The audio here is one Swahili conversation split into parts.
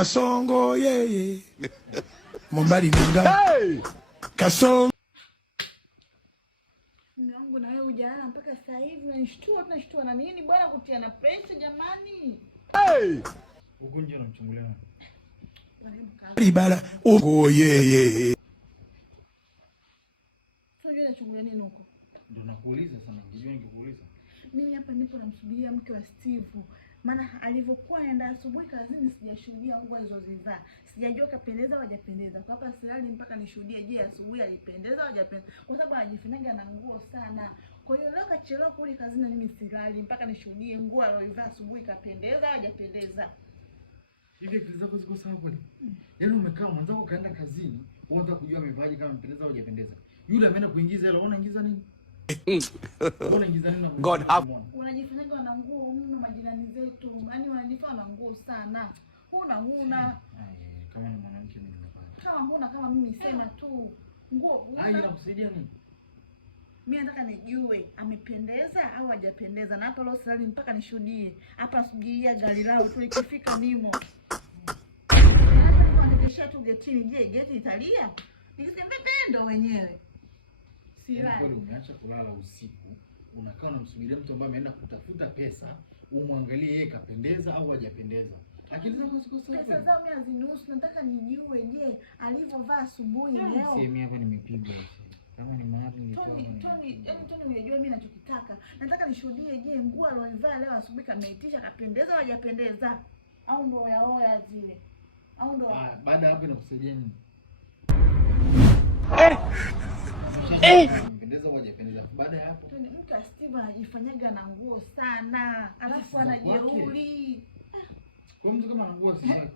Kasongo yeye Mombali ninga Kasongo Mungu na wewe hujana mpaka sasa hivi unashtua na nini bwana kutia na pressure jamani. Huko nje unamchungulia. Ibala ugo yeye. Unajua nachungulia nini huko? Ndio nakuuliza sana, unajua ningekuuliza. Mimi hapa nipo namsubiria mke wa Steve. Maana alivyokuwa anaenda asubuhi kazini sijashuhudia nguo alizozivaa. Sijajua kapendeza au hajapendeza. Kwa hapa silali mpaka nishuhudie je asubuhi alipendeza au hajapendeza. Kwa sababu anajifunga na nguo sana. Kwa hiyo leo kachelewa kule kazini mimi silali mpaka nishuhudie nguo alizovaa asubuhi kapendeza au hajapendeza. Hivi akili zako ziko sawa kweli? Yaani umekaa mwanzako kaenda kazini, unataka kujua amevaje kama mpendeza au hajapendeza. Yule ameenda kuingiza hela, unaingiza nini? Unaingiza nini? God have unajifunga na nguo mno majirani zetu. Yaani wanajifanya na nguo sana. Huna Kama ni mwanamke mimi nafanya. kama huna kama mimi sema tu. Nguo Inakusaidia nini? Mimi nataka nijue amependeza au hajapendeza na hapa leo silali mpaka nishuhudie. Hapa subiria gari lao tu likifika nimo. Nikisha tu getini, je geti italia? Nikisema pendo wenyewe. Silali. Umeacha kulala usiku, unakaa unamsubiria mtu ambaye ameenda kutafuta pesa, umwangalie yeye kapendeza au hajapendeza. Akili zako ziko sawa. Pesa zao mimi hazinusu, nataka nijue je alivyovaa asubuhi leo. Sema hapa nimepigwa hivi. Kama ni mahali ni Tony unajua mimi ninachokitaka. Nataka nishuhudie je nguo aliyovaa leo asubuhi kameitisha kapendeza au hajapendeza? Au ndo yaoya zile. Au ndo baada hapo inakusaidia nini? Mpendeza au hajapendeza? Baada ya hapo Tony mtu wa Steve anajifanyaga na nguo sana. Alafu anajeuri. Kwa mtu kama nguo si yake.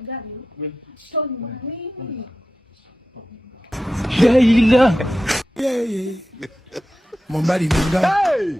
Gari. Tony nini? yeye Mombali ninga